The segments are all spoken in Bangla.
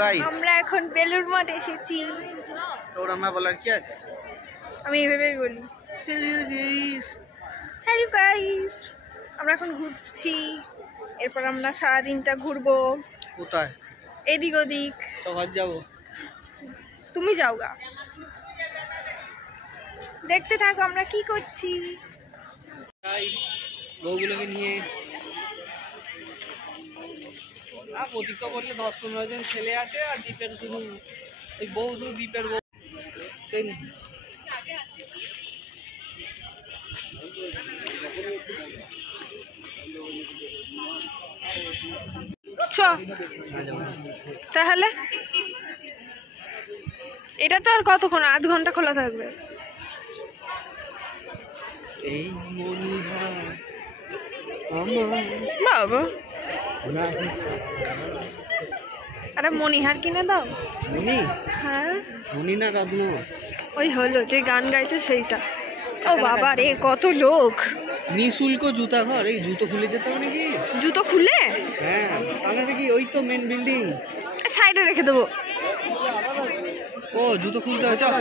গাইস আমরা এখন বেলুড় মঠ এসেছি। তোর আমার বলার কি আছে, আমি এভাবেই বলি হ্যালো গাইস। আমরা এখন ঘুরছি, এরপর আমরা সারাদিনটা ঘুরবো। কোথায়? এদিক ওদিক। তো ঘর যাবো, তুমি যাও গা, দেখতে থাকো আমরা কি করছি। বউগুলোকে নিয়ে প্রতীক বললে 10-15 জন ছেলে আছে, আর দ্বীপের শুধু ওই বউ, শুধু দ্বীপের বউ। চ তাহলে এটা তো আর কতক্ষণ, আধ ঘন্টা খোলা থাকবে। এই মনিহার বাবা, আরে মনিহার কিনে দাও। মনি? হ্যাঁ মনি না রত্ন? ওই হলো যে গান গাইছে সেইটা। ও বাবা রে, কত লোক। নিঃশুল্ক জুতা ঘর, এই জুতো খুলে যেতে হবে নাকি? জুতো খুলে? হ্যাঁ, তাহলে দেখি ওই তো মেন বিল্ডিং, সাইডে রেখে দেবো। ও জুতো খুলতে হবে, চল।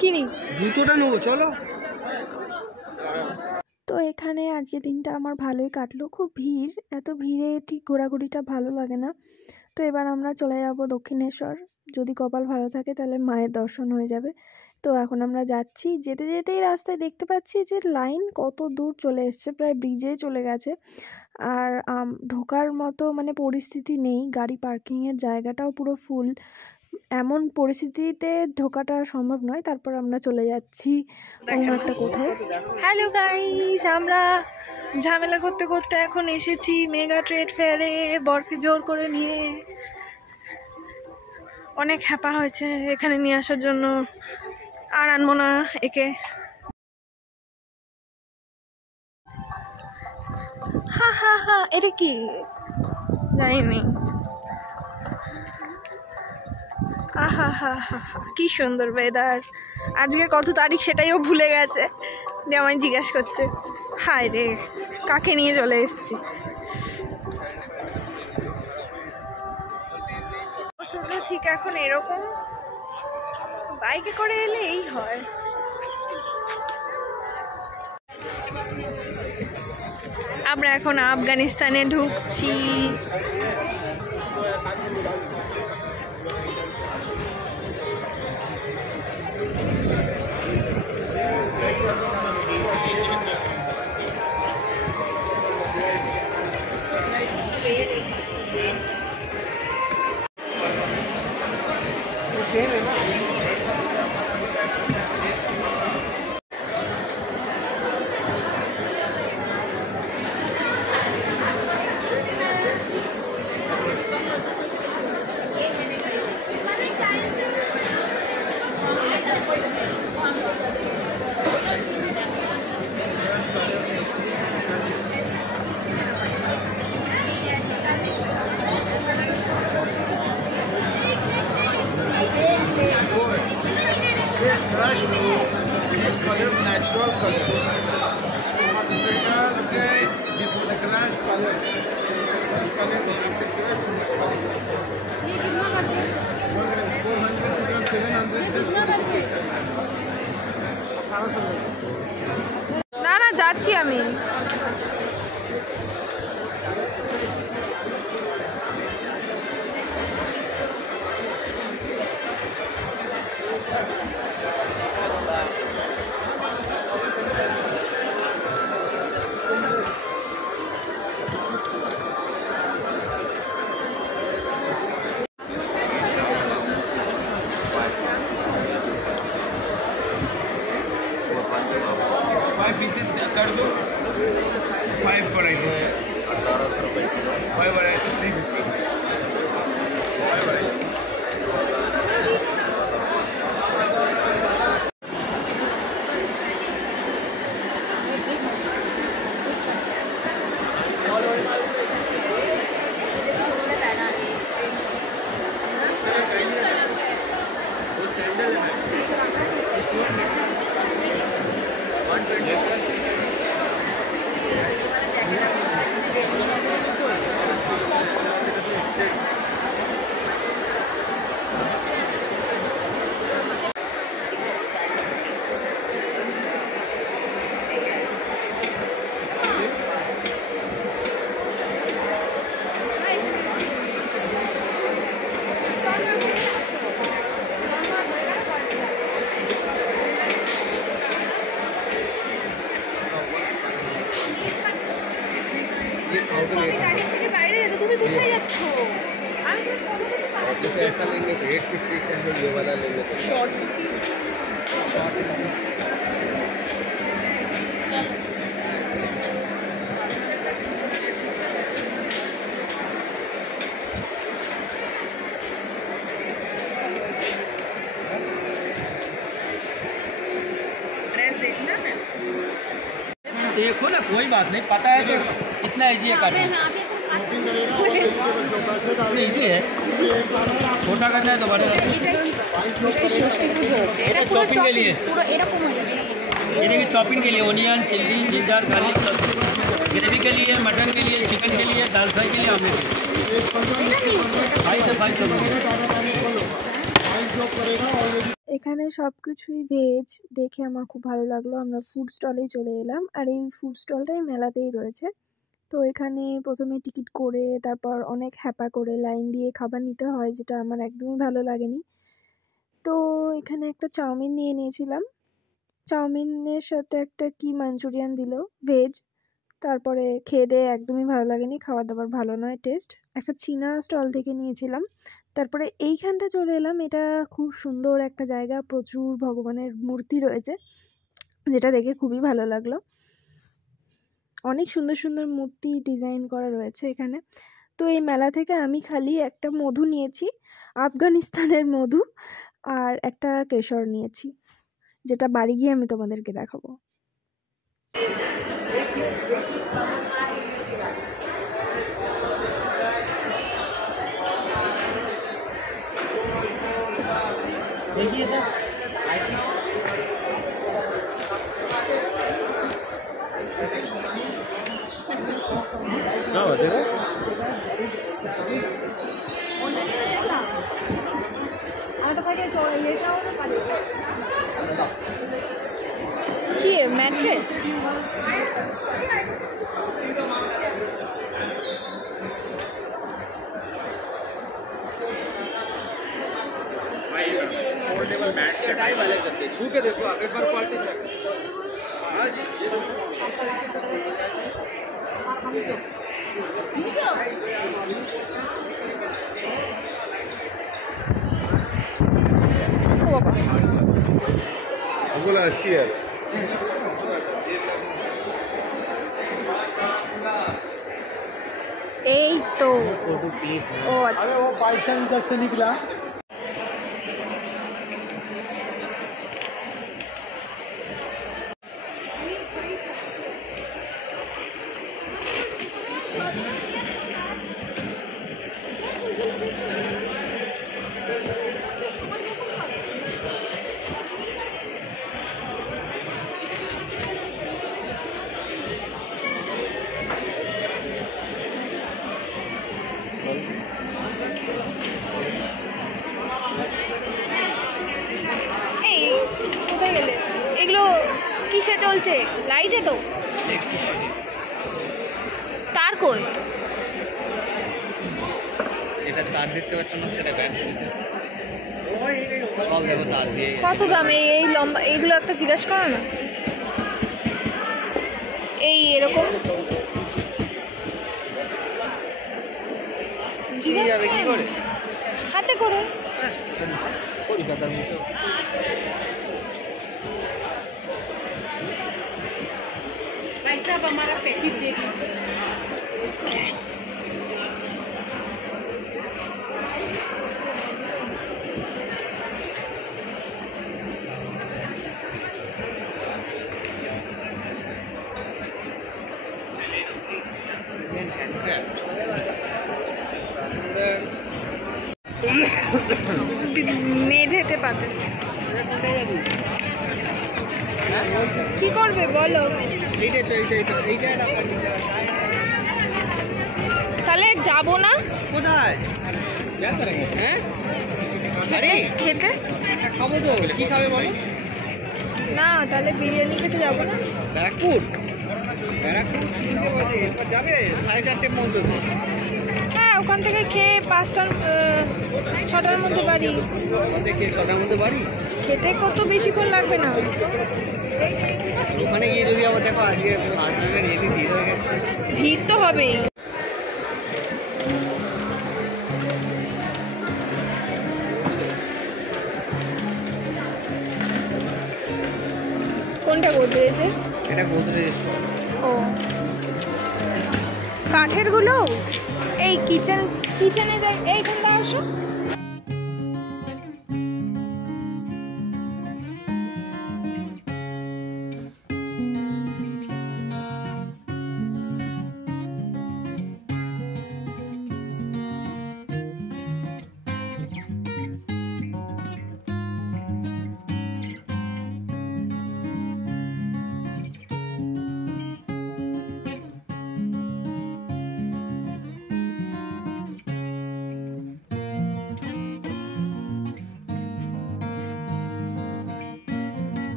কিনি জুতোটা নেবো, চলো। তো এখানে আজকে দিনটা আমার ভালোই কাটলো, খুব ভিড়, এত ভিড়ে ঠিক ঘোরাঘুরিটা ভালো লাগে না। তো এবার আমরা চলে যাব দক্ষিণেশ্বর, যদি কপাল ভালো থাকে তাহলে মায়ের দর্শন হয়ে যাবে। তো এখন আমরা যাচ্ছি, যেতে যেতেই রাস্তায় দেখতে পাচ্ছি যে লাইন কত দূর চলে এসছে, প্রায় ব্রিজে চলে গেছে। আর ঢোকার মতো মানে পরিস্থিতি নেই, গাড়ি পার্কিংয়ের জায়গাটাও পুরো ফুল, এমন পরিস্থিতিতে ঢোকাটা সম্ভব নয়। তারপর আমরা চলে যাচ্ছি অন্য একটা কোথাও। হ্যালো গাইস, আমরা ঝামেলা করতে করতে এখন এসেছি মেগা ট্রেড ফেয়ারে, বরকে জোর করে নিয়ে। অনেক হ্যাপা হয়েছে এখানে নিয়ে আসার জন্য, আর আনবো না একে। হা হা হা, এটা কি জানিনি। আহা হা হা হা, কি সুন্দর ওয়েদার। আজকের কত তারিখ সেটাইও ভুলে গেছে, দিয়ে আমায় জিজ্ঞাসা করছে। হায় রে, কাকে নিয়ে চলে এসেছি। ঠিক এখন এরকম বাইকে করে এলে এই হয়। আমরা এখন আফগানিস্তানে ঢুকছি। This color natural color. The second, okay, this is the glass color. This color is the glass color. 400 700 this color. না না, যাচ্ছি আমি। जैसे ऐसा लेंगे तो 850 का है, ये वाला लेंगे तो शॉर्ट देखो ना, कोई बात नहीं, पता है तो इतना इजी है काटना। इसमें इजी है, छोटा करना है तो बड़ा करना है। चॉपिंग के लिए, ये देखिए चॉपिंग के लिए onion, chilli, ginger, garlic, gravy के लिए, मटन के लिए, चिकन के लिए, दाल फ्राई के लिए, आमलेट के लिए 5 से 5 এখানে সব কিছুই ভেজ দেখে আমার খুব ভালো লাগলো। আমরা ফুড স্টলেই চলে এলাম, আর এই ফুড স্টলটাই মেলাতেই রয়েছে। তো এখানে প্রথমে টিকিট করে তারপর অনেক হ্যাপা করে লাইন দিয়ে খাবার নিতে হয়, যেটা আমার একদমই ভালো লাগেনি। তো এখানে একটা চাউমিন নিয়ে নিয়েছিলাম, চাউমিনের সাথে একটা কি মাঞ্চুরিয়ান দিল ভেজ। তারপরে খেয়ে দিয়ে একদমই ভালো লাগেনি, খাবার দাবার ভালো নয় টেস্ট। একটা চীনা স্টল থেকে নিয়েছিলাম। তারপরে এইখানটা চলে এলাম, এটা খুব সুন্দর একটা জায়গা, প্রচুর ভগবানের মূর্তি রয়েছে, যেটা দেখে খুবই ভালো লাগলো। অনেক সুন্দর সুন্দর মূর্তি ডিজাইন করা রয়েছে এখানে। তো এই মেলা থেকে আমি খালি একটা মধু নিয়েছি, আফগানিস্তানের মধু, আর একটা কেশর নিয়েছি, যেটা বাড়ি গিয়ে আমি তোমাদেরকে দেখাবো। কি ম্যাট্রেস? पोर्टेबल मैट के टाइप वाले करके छू के देखो आप एक बार क्वालिटी चेक। हाँ जी, ये देखो इस तरीके से बोला 80 है। এই তো ও আচ্ছা, वो बाई चांस इधर से निकला। এই কোথায় গেলে? এগুলো কিসে চলছে? লাইটে তো। তার কই? এটা তার দেখতে পাচ্ছ না, সেটা ব্যাটারিতে সব দেবো তার দিয়ে। কত দাম এই লম্বা? এইগুলো একটা জিজ্ঞাসা করো না। এই এরকম নিয়ে যাবে কি করে? হাতে করে। কলকাতার মতো भाई साहब हमारा पैकेट दे दीजिए। মেঝেতে পাতে কি করবে বলো? তাহলে যাবো না কোথায়? হ্যাঁ আরে খেতে? খাবো তো, কি খাবে বলো? না তাহলে বিরিয়ানি খেতে যাবো না। ব্যারাকপুর তিনটে বাজে, এরপর যাবে 4:30 পৌঁছবে। হ্যাঁ ওখান থেকে খেয়ে 5টা 6টার মধ্যে বাড়ি। দেখে 6টার মধ্যে বাড়ি। খেতে কত বেশিক্ষণ লাগবে না। ওখানে গিয়ে যদি আবার দেখো আজকে হাজবেন্ডের হেভি ভিড় হয়ে গেছে। ভিড় তো হবেই। কোনটা গোদরেজের? এটা গোদরেজ স্টোর। ও কাঠের গুলো এই কিচেনে যাই এইখানটা আসো।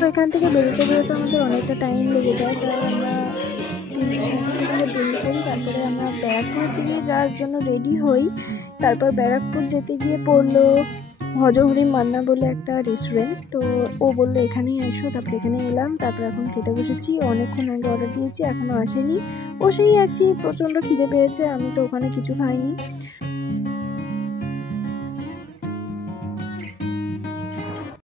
তো এখান থেকে বেরোতে বেরোতে আমাদের অনেকটা টাইম লেগে যায়, প্রায় আমরা 3 ঘন্টা দেরি করি। তারপরে আমরা ব্যারাকপুরের দিকে যাওয়ার জন্য রেডি হই। তারপর ব্যারাকপুর যেতে গিয়ে পড়লো হজহরি মান্না বলে একটা রেস্টুরেন্ট, তো ও বললো এখানেই এসো, তারপরে এখানে এলাম। তারপর এখন খেতে বসেছি, অনেকক্ষণ আগে অর্ডার দিয়েছি, এখনও আসেনি, বসেই আছি, প্রচণ্ড খিদে পেয়েছে, আমি তো ওখানে কিছু খাইনি।